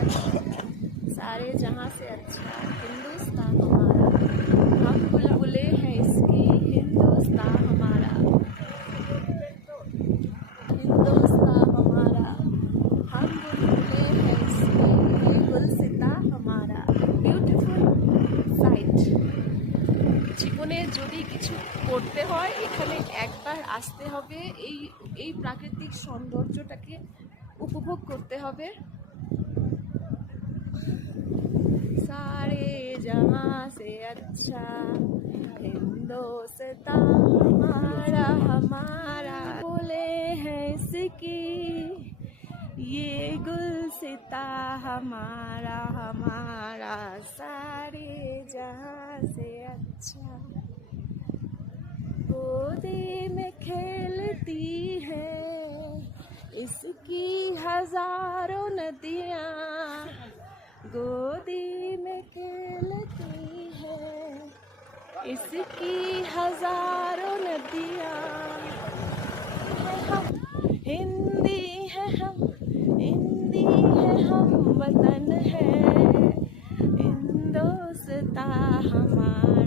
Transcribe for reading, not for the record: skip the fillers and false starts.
सारे जहां से अच्छा हिंदुस्तान हमारा, हम बुलबुले हैं इसकी, हिंदुस्तान हमारा, हिंदुस्तान हमारा, हम बुलबुले हैं इसकी, ये गुलसिता हमारा। Beautiful sight. জীবনে যদি কিছু করতে হয় এখানে একবার আসতে হবে, এই প্রাকৃতিক সৌন্দর্যটাকে উপভোগ করতে হবে। सारे जहां से अच्छा हिंदुस्तान हमारा, हमारा बोले हैं इसकी, ये गुलसिता हमारा, हमारा सारे जहां से अच्छा। गोदी में खेलती है इसकी हजारों नदियाँ, गोदी में खेलती है इसकी हजारों नदियाँ। हम हिंदी है, हम हिंदी है, हम वतन है हिंदुस्तान हमारा।